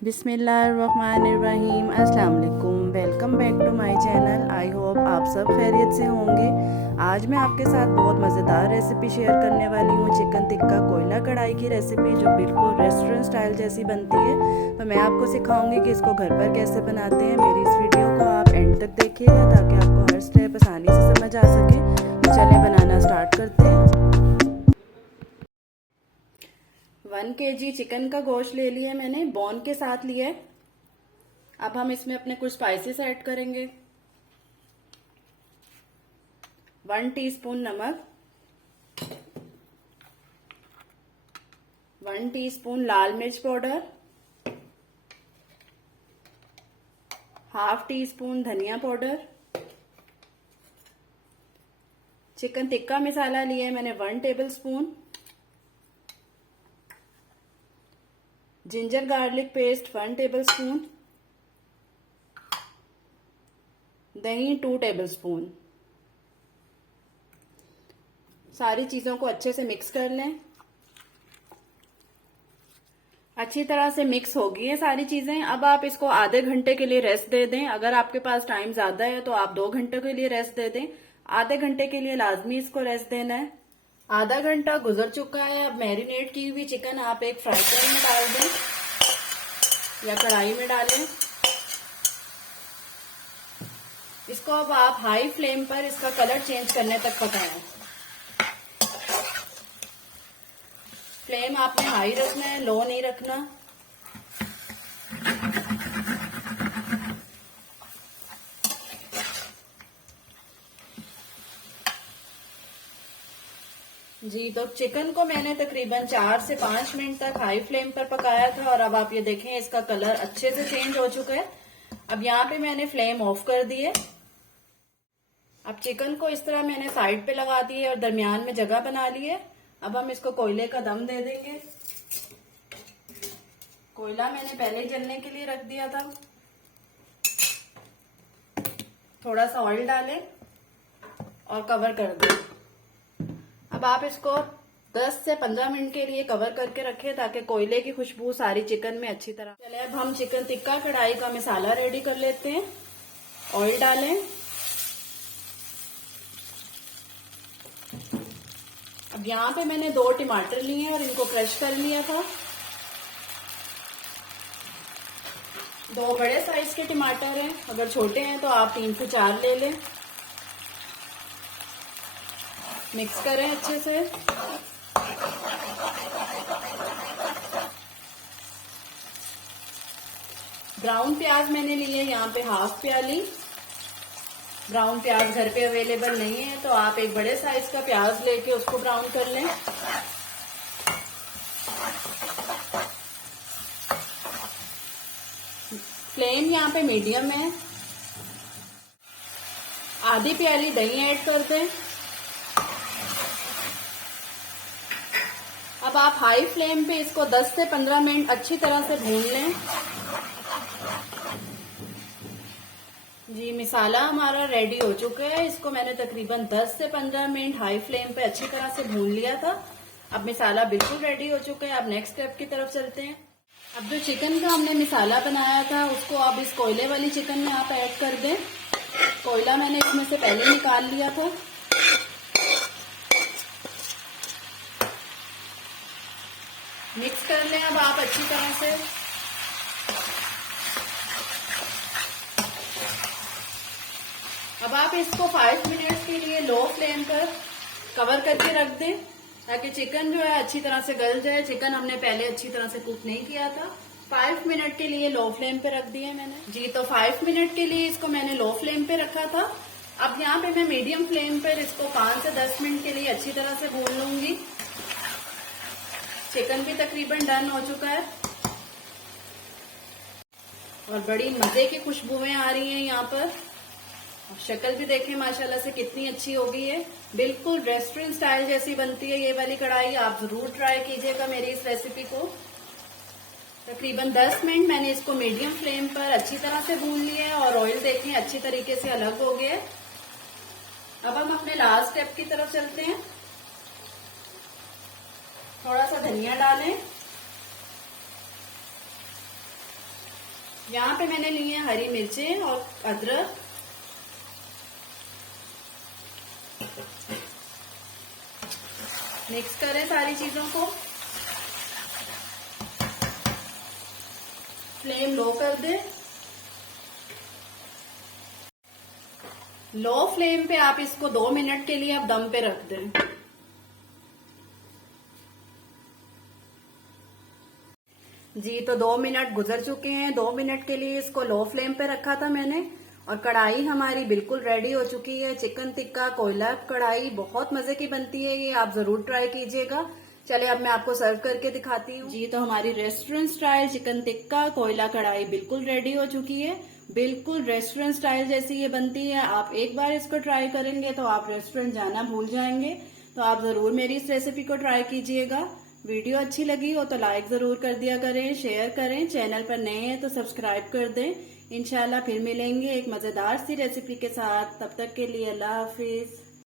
बिस्मिल्लाहिर्रहमानिर्रहीम। अस्सलाम वालेकुम। Welcome back to my channel. I hope आप सब खैरियत से होंगे। आज मैं आपके साथ बहुत मज़ेदार रेसिपी शेयर करने वाली हूँ। चिकन टिक्का कोयला कढ़ाई की रेसिपी जो बिल्कुल रेस्टोरेंट स्टाइल जैसी बनती है। तो मैं आपको सिखाऊंगी कि इसको घर पर कैसे बनाते हैं। मेरी इस वीडियो को आप एंड तक देखिएगा ताकि आपको हर स्टेप आसानी से समझ आ सके। तो चलें बनाना स्टार्ट करते हैं। 1 kg चिकन का गोश्त ले लिया मैंने, बोन के साथ लिया है। अब हम इसमें अपने कुछ स्पाइसेस ऐड करेंगे। 1 टीस्पून नमक, 1 टीस्पून लाल मिर्च पाउडर, हाफ टी स्पून धनिया पाउडर, चिकन टिक्का मसाला लिया है मैंने 1 table spoon, ginger garlic paste 1 table spoon, दही 2 टेबल स्पून। सारी चीजों को अच्छे से मिक्स कर लें। अच्छी तरह से मिक्स हो गई है सारी चीजें। अब आप इसको आधे घंटे के लिए रेस्ट दे दें। अगर आपके पास टाइम ज्यादा है तो आप 2 घंटे के लिए रेस्ट दे दें। आधे घंटे के लिए लाजमी इसको रेस्ट देना है। आधा घंटा गुजर चुका है। अब मैरिनेट की हुई चिकन आप एक फ्राई पैन में डाल दें या कढ़ाई में डालें। इसको अब आप हाई फ्लेम पर इसका कलर चेंज करने तक पकाएं। फ्लेम आपने हाई रखना है, लो नहीं रखना। जी, तो चिकन को मैंने तकरीबन 4 से 5 मिनट तक हाई फ्लेम पर पकाया था और अब आप ये देखें इसका कलर अच्छे से चेंज हो चुका है। अब यहाँ पे मैंने फ्लेम ऑफ कर दी है। अब चिकन को इस तरह मैंने साइड पे लगा दी है और दरमियान में जगह बना ली है। अब हम इसको कोयले का दम दे देंगे। कोयला मैंने पहले जलने के लिए रख दिया था। थोड़ा सा ऑयल डालें और कवर कर दें। अब आप इसको 10 से 15 मिनट के लिए कवर करके रखें ताकि कोयले की खुशबू सारी चिकन में अच्छी तरह चले। अब हम चिकन टिक्का कढ़ाई का मसाला रेडी कर लेते हैं। ऑयल डालें। अब यहाँ पे मैंने 2 टमाटर लिए हैं और इनको क्रश कर लिया था। 2 बड़े साइज के टमाटर हैं। अगर छोटे हैं तो आप 3 से 4 ले लें। मिक्स करें अच्छे से। ब्राउन प्याज मैंने लिए यहाँ पे हाफ प्याली। ब्राउन प्याज घर पे अवेलेबल नहीं है तो आप एक बड़े साइज का प्याज लेके उसको ब्राउन कर लें। फ्लेम यहाँ पे मीडियम है। आधी प्याली दही ऐड कर दें। अब आप हाई फ्लेम पे इसको 10 से 15 मिनट अच्छी तरह से भून लें। जी, मसाला हमारा रेडी हो चुका है। इसको मैंने तकरीबन 10 से 15 मिनट हाई फ्लेम पे अच्छी तरह से भून लिया था। अब मसाला बिल्कुल रेडी हो चुका है। अब नेक्स्ट स्टेप की तरफ चलते हैं। अब जो चिकन का हमने मसाला बनाया था उसको अब इस कोयले वाली चिकन में आप ऐड कर दें। कोयला मैंने इसमें से पहले निकाल लिया था। मिक्स कर लें अब आप अच्छी तरह से। अब आप इसको 5 मिनट्स के लिए लो फ्लेम पर कवर करके रख दें ताकि चिकन जो है अच्छी तरह से गल जाए। चिकन हमने पहले अच्छी तरह से कुक नहीं किया था। 5 मिनट के लिए लो फ्लेम पे रख दिए मैंने। जी, तो 5 मिनट के लिए इसको मैंने लो फ्लेम पे रखा था। अब यहाँ पे मैं मीडियम फ्लेम पर इसको 5 से 10 मिनट के लिए अच्छी तरह से भून लूंगी। चिकन भी तकरीबन डन हो चुका है और बड़ी मजे की खुशबुएं आ रही हैं यहाँ पर। शक्ल भी देखें माशाल्लाह से कितनी अच्छी हो गई है। बिल्कुल रेस्टोरेंट स्टाइल जैसी बनती है ये वाली कढ़ाई। आप जरूर ट्राई कीजिएगा मेरी इस रेसिपी को। तकरीबन 10 मिनट मैंने इसको मीडियम फ्लेम पर अच्छी तरह से भून लिया है और ऑयल देखें अच्छी तरीके से अलग हो गया है। अब हम अपने लास्ट स्टेप की तरफ चलते हैं। थोड़ा सा धनिया डालें। यहाँ पे मैंने ली है हरी मिर्चें और अदरक। मिक्स करें सारी चीजों को। फ्लेम लो कर दें। लो फ्लेम पे आप इसको 2 मिनट के लिए आप दम पे रख दें। जी तो 2 मिनट गुजर चुके हैं। 2 मिनट के लिए इसको लो फ्लेम पे रखा था मैंने और कढ़ाई हमारी बिल्कुल रेडी हो चुकी है। चिकन टिक्का कोयला कढ़ाई बहुत मजे की बनती है, ये आप जरूर ट्राई कीजिएगा। चलिए अब मैं आपको सर्व करके दिखाती हूँ। जी तो हमारी रेस्टोरेंट स्टाइल चिकन टिक्का कोयला कढ़ाई बिल्कुल रेडी हो चुकी है। बिल्कुल रेस्टोरेंट स्टाइल जैसी ये बनती है। आप एक बार इसको ट्राई करेंगे तो आप रेस्टोरेंट जाना भूल जाएंगे। तो आप जरूर मेरी इस रेसिपी को ट्राई कीजिएगा। वीडियो अच्छी लगी हो तो लाइक जरूर कर दिया करें, शेयर करें। चैनल पर नए हैं तो सब्सक्राइब कर दें। इंशाल्लाह फिर मिलेंगे एक मजेदार सी रेसिपी के साथ। तब तक के लिए अल्लाह हाफिज।